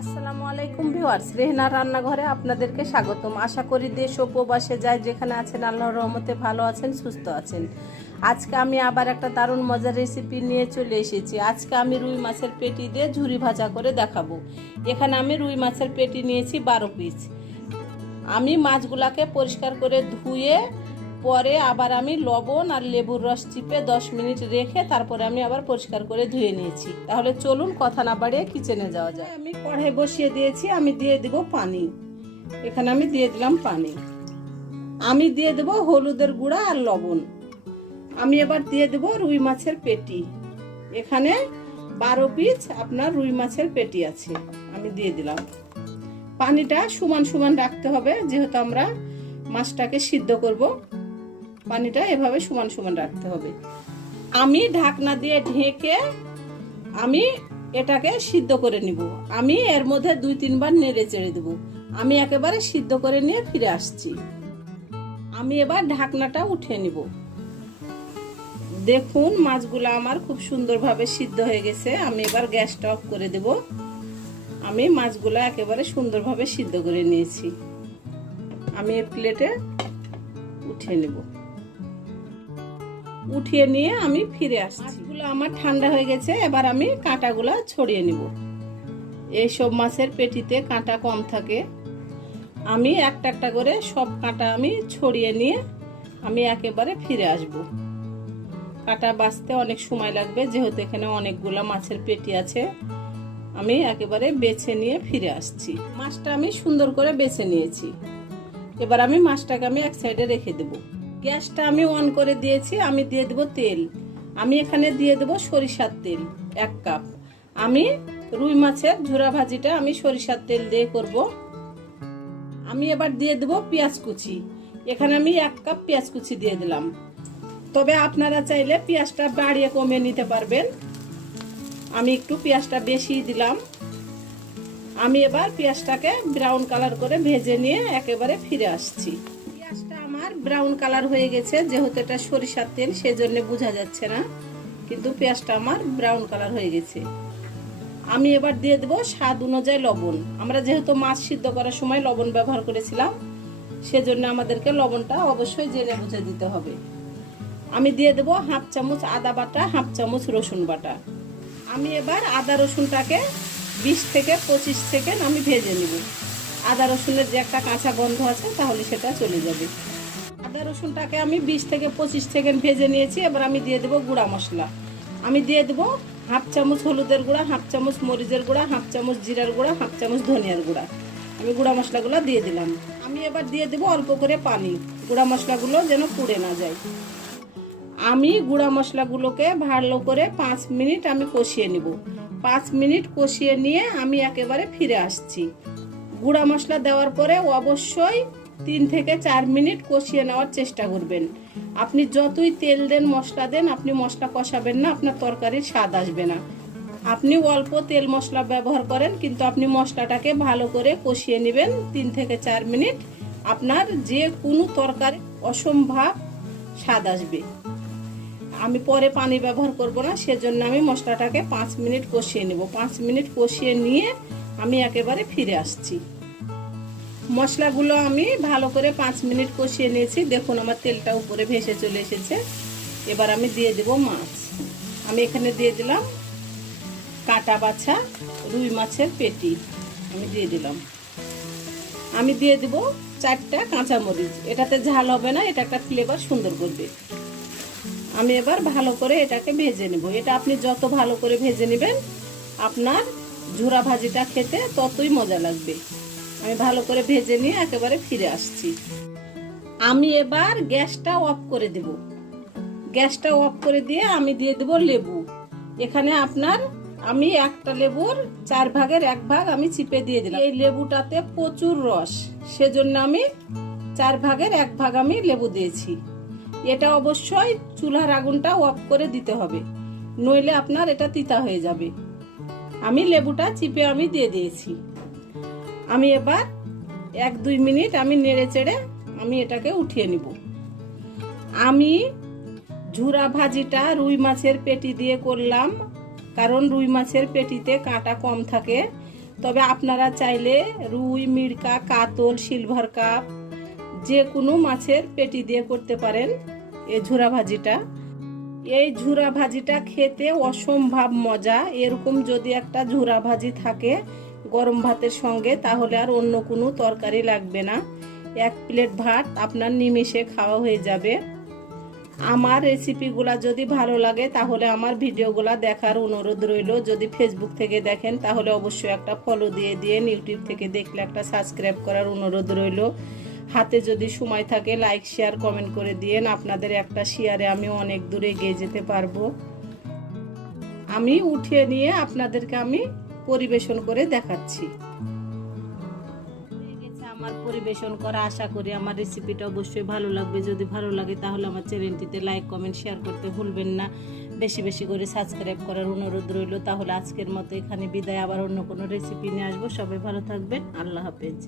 আসসালামু আলাইকুম ভিউয়ার্স, রেহনার রান্নাঘরে আপনাদেরকে স্বাগতম। আশা করি দেশ ও প্রবাসে যায় যেখানে আছেন আল্লাহর রহমতে ভালো আছেন, সুস্থ আছেন। আজকে আমি আবার একটা দারুণ মজার রেসিপি নিয়ে চলে এসেছি। আজকে আমি রুই মাছের পেটি দিয়ে ঝুরি ভাজা করে দেখাবো। এখানে আমি রুই মাছের পেটি নিয়েছি 12 পিস। আমি মাছগুলাকে পরিষ্কার করে ধুয়ে পরে আবার আমি লবণ আর লেবুর রস চিপে 10 মিনিট রেখে তারপরে আমি আবার পরিষ্কার করে ধুয়ে নিয়েছি। তাহলে চলুন কথা না বাড়িয়ে কিচেনে যাওয়া যায়। আমি কড়াই বসিয়ে দিয়েছি, আমি দিয়ে দেব পানি। এখানে আমি দিয়ে দিলাম পানি। আমি দিয়ে দেব হলুদের গুঁড়া আর লবণ। আমি এবার দিয়ে দেব রুই মাছের পেটি। এখানে 12 পিস আপনার রুই মাছের পেটি আছে, আমি দিয়ে দিলাম। পানিটা সমান সমান রাখতে হবে, যেহেতু আমরা মাছটাকে সিদ্ধ করব। পানিটা এভাবে সমান সমান রাখতে হবে। আমি ঢাকনা দিয়ে ঢেকে আমি এটাকে সিদ্ধ করে নিব। আমি এর মধ্যে 2-3 বার নেড়ে চেড়ে দেব। আমি একেবারে সিদ্ধ করে নিয়ে ফিরে আসছি। আমি এবার ঢাকনাটা উঠিয়ে নিব। দেখুন মাছগুলো আমার খুব সুন্দরভাবে সিদ্ধ হয়ে গেছে। আমি এবার গ্যাসটা অফ করে দেব। আমি মাছগুলো একেবারে সুন্দরভাবে সিদ্ধ করে নিয়েছি। আমি এই প্লেটে উঠিয়ে নেব। উঠিয়ে নিয়ে আমি ফিরে আসছি। মাছগুলো আমার ঠান্ডা হয়ে গেছে। এবার আমি কাঁটাগুলো ছড়িয়ে নিব। এইসব মাছের পেটিতে কাঁটা কম থাকে। আমি একটা একটা করে সব কাঁটা আমি ছড়িয়ে নিয়ে আমি একেবারে ফিরে আসব। কাঁটা বাছতে অনেক সময় লাগবে, যেহেতু এখানে অনেকগুলা মাছের পেটি আছে। আমি একেবারে বেছে নিয়ে ফিরে আসছি। মাছটা আমি সুন্দর করে বেছে নিয়েছি। এবার আমি মাছটাকে আমি এক সাইডে রেখে দেব। গ্যাসটা আমি অন করে দিয়েছি। আমি দিয়ে দেব তেল। আমি এখানে দিয়ে দেব সরিষার তেল 1 কাপ। আমি রুই মাছের ঝুরা ভাজিটা আমি সরিষার তেল দিয়ে করব। আমি এবার দিয়ে দেব পেঁয়াজ কুচি। এখানে আমি 1 কাপ পেঁয়াজ কুচি দিয়ে দিলাম। তবে আপনারা চাইলে পেঁয়াজটা বাড়িয়ে কমিয়ে নিতে পারবেন। আমি একটু পেঁয়াজটা বেশি দিলাম। আমি এবার পেঁয়াজটাকে ব্রাউন কালার করে ভেজে নিয়ে একেবারে ফিরে আসছি। পেঁয়াজটা আমার ব্রাউন কালার হয়ে গেছে, যেহেতু এটা সরিষার তেল সেজন্য বোঝা যাচ্ছে না, কিন্তু পেঁয়াজটা আমার ব্রাউন কালার হয়ে গেছে। আমি এবার দিয়ে দেব স্বাদ অনুযায়ী লবণ। আমরা যেহেতু মাছ সিদ্ধ করার সময় লবণ ব্যবহার করেছিলাম, সেজন্য আমাদেরকে লবণটা অবশ্যই জেনে বুঝে দিতে হবে। আমি দিয়ে দেব 1/2 চামচ আদা বাটা, 1/2 চামচ রসুন বাটা। আমি এবার আদা রসুনটাকে 20 থেকে 25 সেকেন্ড আমি ভেজে নিব। আদা রসুনের যে একটা কাঁচা গন্ধ আছে তাহলে সেটা চলে যাবে। আদা রসুনটাকে আমি 20 থেকে 25 সেকেন্ড ভেজে নিয়েছি। এবার আমি দিয়ে দেব গুঁড়া মশলা। আমি দিয়ে দেব 1/2 চামচ হলুদের গুঁড়া, 1/2 চামচ মরিচের গুঁড়া, 1/2 চামচ জিরার গুঁড়া, 1/2 চামচ ধনিয়ার গুঁড়া। আমি গুঁড়া মশলাগুলো দিয়ে দিলাম। আমি এবার দিয়ে দেব অল্প করে পানি, গুঁড়া মশলাগুলো যেন পুড়ে না যায়। আমি গুঁড়া মশলাগুলোকে ভালো করে 5 মিনিট আমি কষিয়ে নিব। 5 মিনিট কষিয়ে নিয়ে আমি একেবারে ফিরে আসছি। গুঁড়া মশলা দেওয়ার পরে অবশ্যই 3 থেকে 4 মিনিট কষিয়ে নেওয়ার চেষ্টা করবেন। আপনি যতই তেল দেন, মশলা দেন, আপনি মশলা কষাবেন না, আপনার তরকারির স্বাদ আসবে না। আপনি অল্প তেল মশলা ব্যবহার করেন, কিন্তু আপনি মশলাটাকে ভালো করে কষিয়ে নেবেন 3 থেকে 4 মিনিট। আপনার যে কোনো তরকারি অসম্ভব স্বাদ আসবে। আমি পরে পানি ব্যবহার করব না, সেজন্য আমি মশলাটাকে 5 মিনিট কষিয়ে নেব। 5 মিনিট কষিয়ে নিয়ে আমি একেবারে ফিরে আসছি। মশলাগুলো আমি ভালো করে 5 মিনিট কষিয়ে নিয়েছি। দেখুন আমার তেলটা উপরে ভেসে চলে এসেছে। এবার আমি দিয়ে দেব মাছ। আমি এখানে দিয়ে দিলাম কাটা বাছা রুই মাছের পেটি। আমি দিয়ে দিলাম। আমি দিয়ে দেব 4টা কাঁচামরিচ। এটাতে ঝাল হবে না, এটা একটা ফ্লেভার সুন্দর করবে। আমি এবার ভালো করে এটাকে ভেজে নেব। এটা আপনি যত ভালো করে ভেজে নেবেন, আপনার ঝুরা ভাজিটা খেতে ততই মজা লাগবে। আমি ভালো করে ভেজে নিয়ে একেবারে ফিরে আসছি। আমি এবার গ্যাসটা অফ করে দেব। গ্যাসটা অফ করে দিয়ে আমি দিয়ে দেব লেবু। এখানে আপনার আমি একটা লেবুর 4 ভাগের 1 ভাগ আমি চিপে দিয়ে দিলাম। এই লেবুটাতে প্রচুর রস, সেজন্য আমি 4 ভাগের 1 ভাগ আমি লেবু দিয়েছি। এটা অবশ্যই চুলার আগুনটা অফ করে দিতে হবে, নইলে আপনার এটা তিতা হয়ে যাবে। আমি লেবুটা চিপে আমি দিয়ে দিয়েছি। আমি এবার 1-2 মিনিট আমি নেড়ে চেড়ে আমি এটাকে উঠিয়ে নিব। আমি ঝুরা ভাজিটা রুই মাছের পেটি দিয়ে করলাম, কারণ রুই মাছের পেটিতে কাঁটা কম থাকে। তবে আপনারা চাইলে রুই, মিরকা, কাতল, সিলভার কাপ যে কোনো মাছের পেটি দিয়ে করতে পারেন এই ঝুরা ভাজিটা। এই ঝুরা ভাজিটা খেতে অসম্ভব মজা। এরকম যদি একটা ঝুরা ভাজি থাকে গরম ভাতের সঙ্গে, তাহলে আর অন্য কোনো তরকারি লাগবে না। এক প্লেট ভাত আপনার নিমেষে খাওয়া হয়ে যাবে। আমার রেসিপিগুলা যদি ভালো লাগে তাহলে আমার ভিডিওগুলা দেখার অনুরোধ রইল। যদি ফেসবুক থেকে দেখেন তাহলে অবশ্যই একটা ফলো দিয়ে দিন, ইউটিউব থেকে দেখলে একটা সাবস্ক্রাইব করার অনুরোধ রইল। হাতে যদি সময় থাকে লাইক, শেয়ার, কমেন্ট করে দিয়েন। আপনাদের একটা শেয়ারে আমি অনেক দূরে এগিয়ে যেতে পারবো। আমি উঠিয়ে নিয়ে আপনাদেরকে আমি পরিবেশন করে দেখাচ্ছি। আমার পরিবেশন করা, আশা করি আমার রেসিপিটা অবশ্যই ভালো লাগবে। যদি ভালো লাগে তাহলে আমার চ্যানেলটিতে লাইক, কমেন্ট, শেয়ার করতে ভুলবেন না। বেশি বেশি করে সাবস্ক্রাইব করার অনুরোধ রইল। তাহলে আজকের মতো এখানে বিদায়। আবার অন্য কোনো রেসিপি নিয়ে আসবো। সবাই ভালো থাকবেন। আল্লাহ হাফেজ।